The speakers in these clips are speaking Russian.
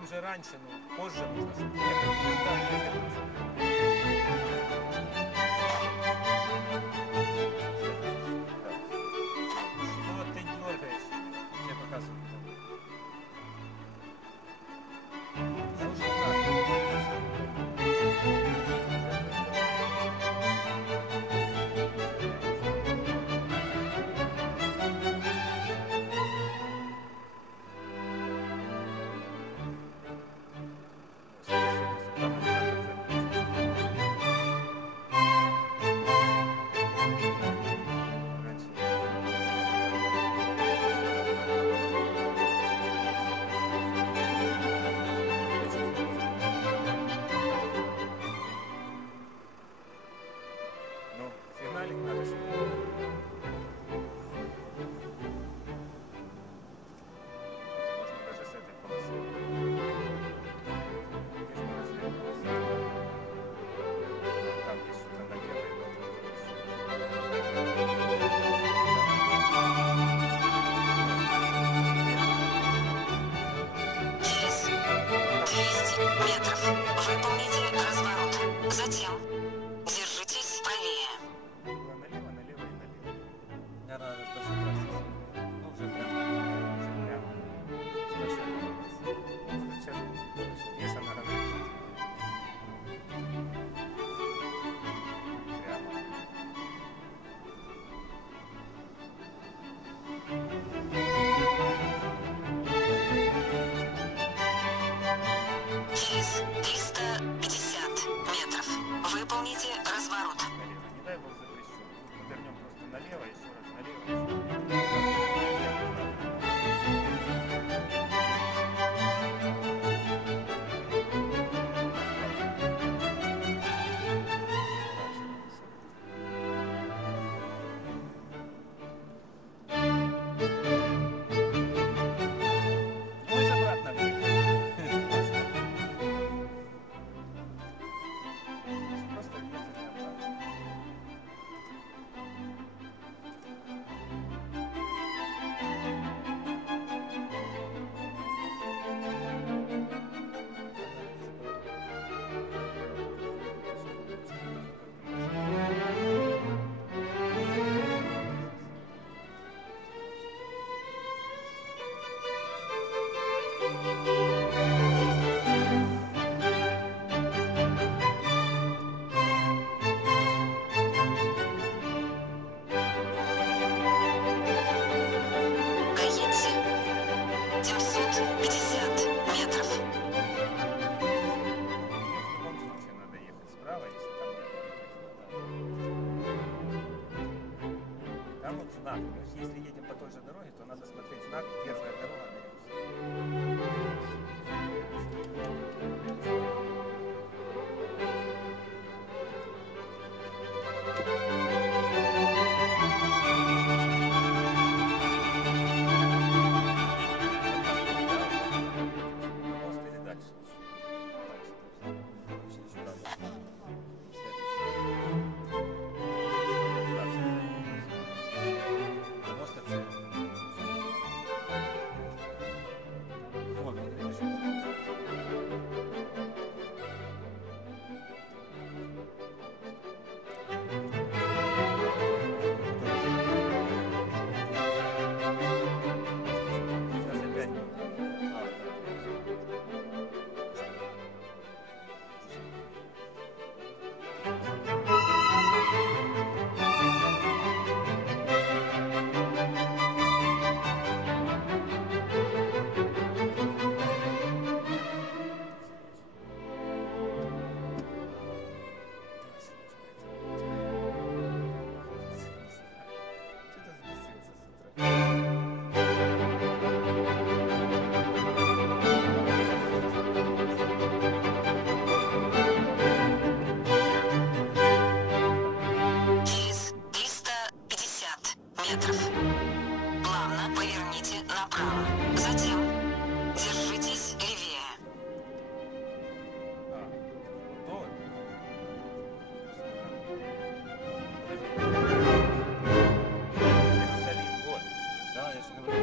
Там же раньше, ну, позже нужно, чтобы ехать. Что ты дергаешь? Тебе показывают. Я уже сигналик надо, что ли? Можно даже с этой полосы. Здесь мы развернулись. Там есть что-то налево. Через 200 метров выполните разворот. Затем держитесь правее. Налево, налево и налево. Наверное, надо с большой трассы. Ну, уже прям. Уже прямо. С большой полосы. Сейчас вешано равномерно. Прямо. Через 350 метров выполните разворот. Налево. Не дай бог запрещу. Повернем просто налево, еще раз налево. Мы же обратно въехали. Просто въехали обратно. Гаити 750 метров. В любом случае надо ехать справа, если там нет. Там вот знак. Мы же если едем по той же дороге, то надо смотреть знак. Первая дорога дается. Мост или дальше? Дальше. Еще раз. Мост это... Вот, видишь? Сейчас опять... Что-то взбесился с утра. Через 350 метров плавно поверните направо. Затем держитесь левее. То. Иерусалим, вот. Да, я же говорю.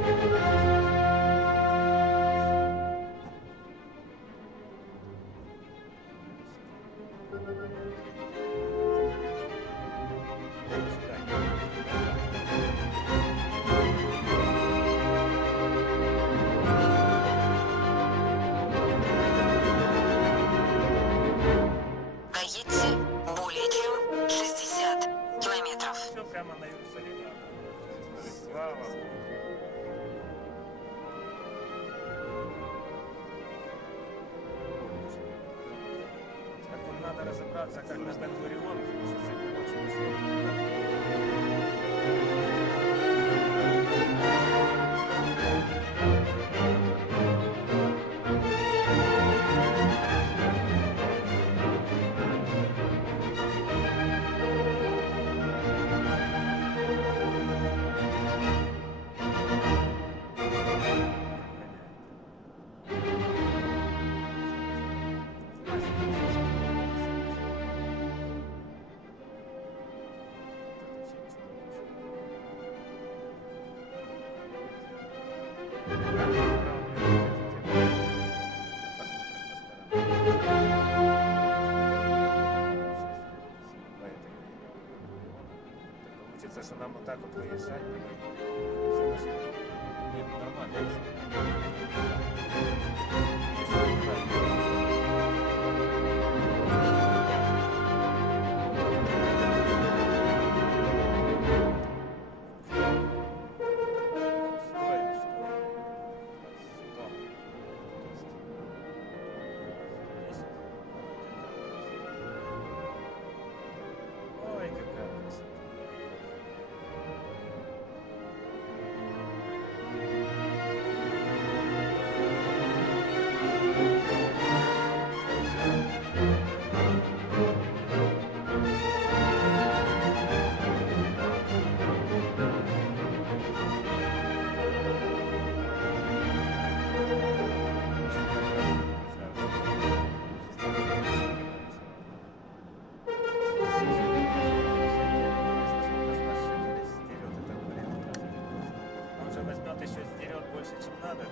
прямо на Иерусалим. Слава Богу. Так вот надо разобраться, как на Бен-Гурион, потому что с этим очень сложно. Получится, что нам вот так вот выезжать. Нет, нормально. Ой, какая красота. Он же возьмет еще сдерет больше, чем надо.